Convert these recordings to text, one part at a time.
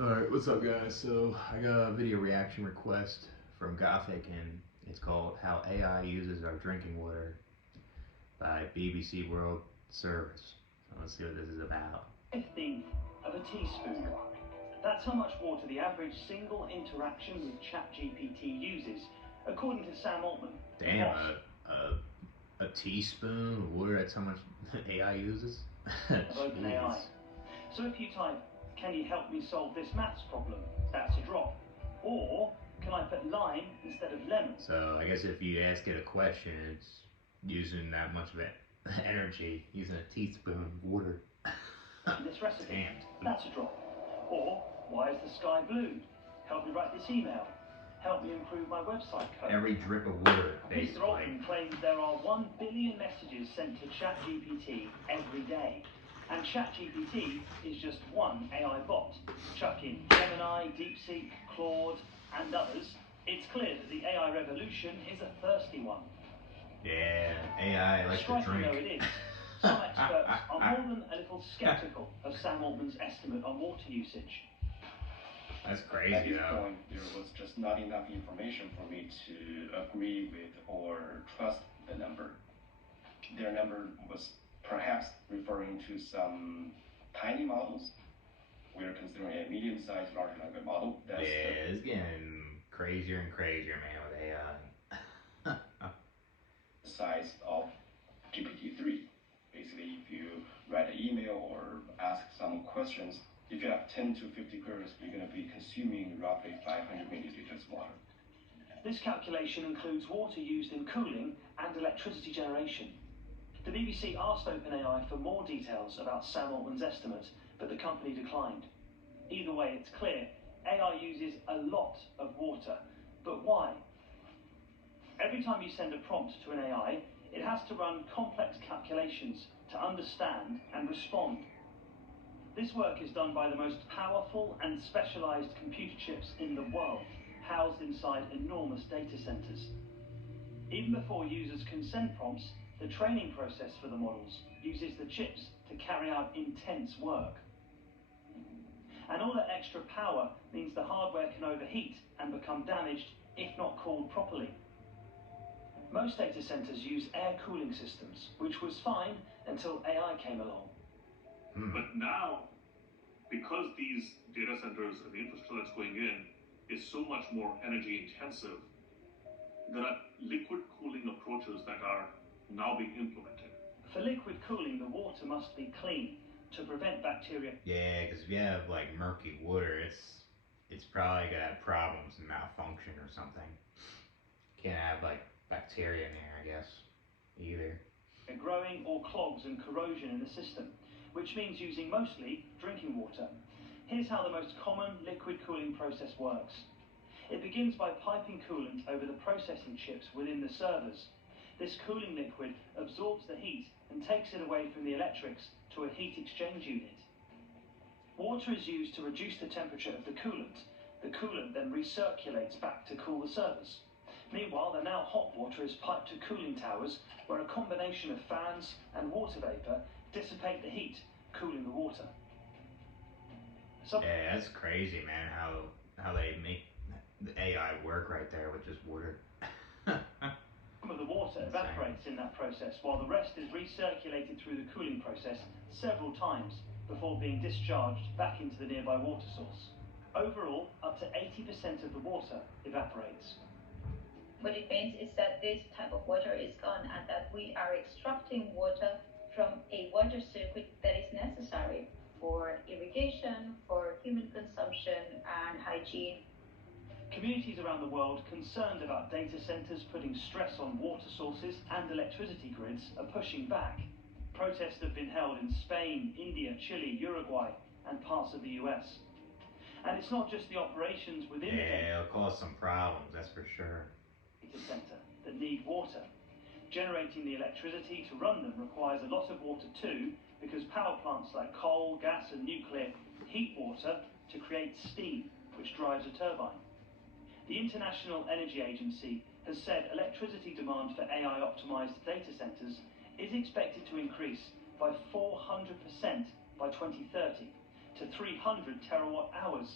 Alright, what's up guys? So I got a video reaction request from Gothic and it's called How AI Uses Our Drinking Water by BBC World Service. So let's see what this is about. 15th of a teaspoon. That's how much water the average single interaction with ChatGPT uses, according to Sam Altman. Damn, a teaspoon of water, that's how much AI uses? OpenAI. So if you type, "Can you help me solve this maths problem?" that's a drop. Or, "Can I put lime instead of lemon?" So I guess if you ask it a question, it's using that much of it energy, using a teaspoon of water. This recipe, Damn. that's a drop. Or, "Why is the sky blue? Help me write this email. Help me improve my website code." Every drip of water, Mr. basically. Altman claims there are 1 billion messages sent to ChatGPT every day. And ChatGPT is just one AI bot. Chuck in Gemini, DeepSeek, Claude, and others. It's clear that the AI revolution is a thirsty one. Yeah, AI likes to Striking drink. though it is, some experts are more than a little skeptical of Sam Altman's estimate on water usage. That's At crazy this though. point, there was just not enough information for me to agree with or trust the number. Their number was perhaps referring to some tiny models. We're considering a medium-sized large language model. Yeah, it's getting crazier and crazier, man, with AI. The size of GPT-3. Basically, if you write an email or ask some questions, if you have 10 to 50 queries, you're going to be consuming roughly 500 milliliters water. This calculation includes water used in cooling and electricity generation. The BBC asked OpenAI for more details about Sam Altman's estimate, but the company declined. Either way, it's clear AI uses a lot of water. But why? Every time you send a prompt to an AI, it has to run complex calculations to understand and respond. This work is done by the most powerful and specialized computer chips in the world, housed inside enormous data centers. Even before users can send prompts, the training process for the models uses the chips to carry out intense work. And all that extra power means the hardware can overheat and become damaged if not cooled properly. Most data centers use air cooling systems, which was fine until AI came along. But now, because these data centers and the infrastructure that's going in is so much more energy intensive, there are liquid cooling approaches that are now being implemented. For liquid cooling, the water must be clean to prevent bacteria. Yeah, because if you have like murky water, it's probably gonna have problems and malfunction or something. Can't have like bacteria in there, I guess, either. Growing or clogs and corrosion in the system, which means using mostly drinking water. Here's how the most common liquid cooling process works. It begins by piping coolant over the processing chips within the servers. This cooling liquid absorbs the heat and takes it away from the electrics to a heat exchange unit. Water is used to reduce the temperature of the coolant. The coolant then recirculates back to cool the servers. Meanwhile, the now hot water is piped to cooling towers, where a combination of fans and water vapor dissipate the heat, cooling the water. Yeah, that's crazy, man, how they make the AI work right there with just water. Some of the water evaporates in that process, while the rest is recirculated through the cooling process several times before being discharged back into the nearby water source. Overall, up to 80% of the water evaporates. What it means is that this type of water is gone and that we are extracting water from a water circuit that is necessary for irrigation, for human consumption and hygiene. Communities around the world concerned about data centers putting stress on water sources and electricity grids are pushing back. Protests have been held in Spain, India, Chile, Uruguay, and parts of the US. And it's not just the operations within the it'll cause some problems, that's for sure. Data center that need water. Generating the electricity to run them requires a lot of water too, because power plants like coal, gas, and nuclear heat water to create steam, which drives a turbine. The International Energy Agency has said electricity demand for AI-optimized data centers is expected to increase by 400% by 2030 to 300 terawatt hours.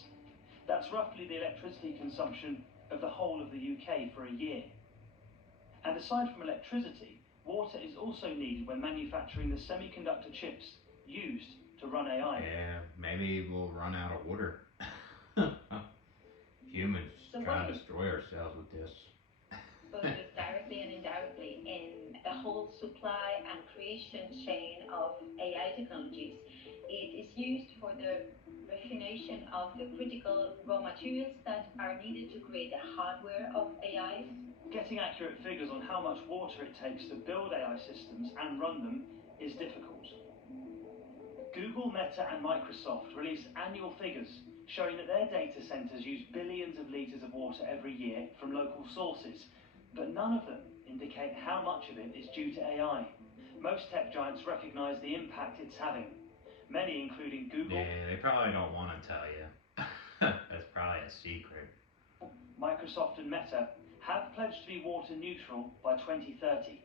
That's roughly the electricity consumption of the whole of the UK for a year. And aside from electricity, water is also needed when manufacturing the semiconductor chips used to run AI. Yeah, maybe we'll run out of water. Humans trying to destroy ourselves with this. Both directly and indirectly in the whole supply and creation chain of AI technologies. It is used for the refination of the critical raw materials that are needed to create the hardware of AI. Getting accurate figures on how much water it takes to build AI systems and run them is difficult. Google, Meta and Microsoft release annual figures showing that their data centers use billions of litres of water every year from local sources, but none of them indicate how much of it is due to AI. Most tech giants recognise the impact it's having, many including Google. Yeah, they probably don't want to tell you. That's probably a secret. Microsoft and Meta have pledged to be water neutral by 2030.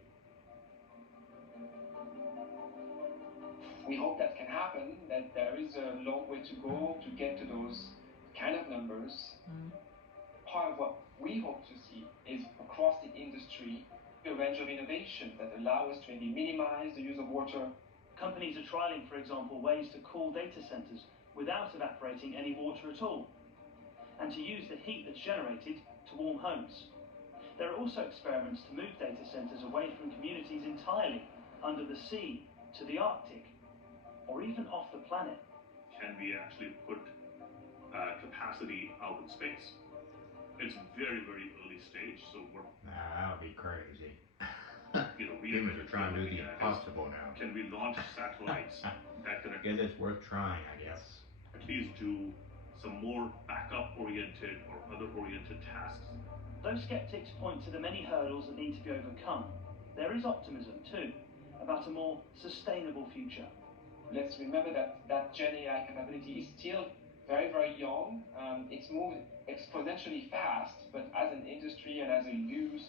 We hope that can happen, that there is a long way to go to get to those kind of numbers. Part of what we hope to see is across the industry a range of innovations that allow us to maybe minimize the use of water. Companies are trialling, for example, ways to cool data centers without evaporating any water at all, and to use the heat that's generated to warm homes. There are also experiments to move data centers away from communities entirely, under the sea, to the Arctic, or even off the planet. Can we actually put capacity out in space? It's very, very early stage, so we're That would be crazy. Humans are trying to do the impossible now. Can we launch satellites that can I guess it's worth trying, I guess. at least do some more backup-oriented or other-oriented tasks? Though skeptics point to the many hurdles that need to be overcome, there is optimism too, about a more sustainable future. Let's remember that Gen AI capability is still very, very young. It's moved exponentially fast, but as an industry and as a use,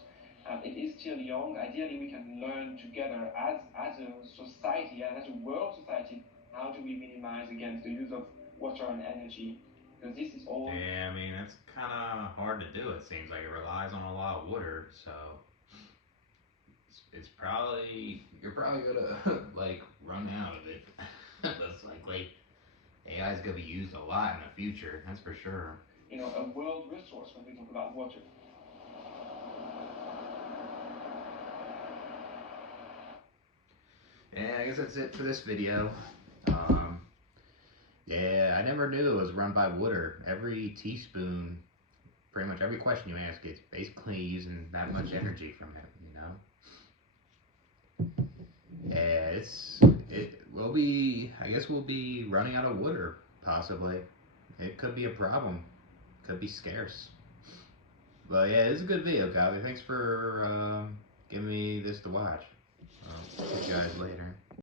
it is still young. Ideally, we can learn together as a society and as a world society, how do we minimize, again, the use of water and energy? Because this is all... Yeah, I mean, it's kind of hard to do. It seems like it relies on a lot of water, so it's probably, you're probably gonna like run out of it. That's likely. AI is gonna be used a lot in the future, that's for sure. A world resource when we talk about water. Yeah, I guess that's it for this video. Yeah, I never knew it was run by water. Every teaspoon, pretty much every question you ask, it's basically using that much energy from it, Yeah, I guess we'll be running out of water, possibly. It could be a problem. Could be scarce. But yeah, it's a good video, Gabi. Thanks for giving me this to watch. See you guys later.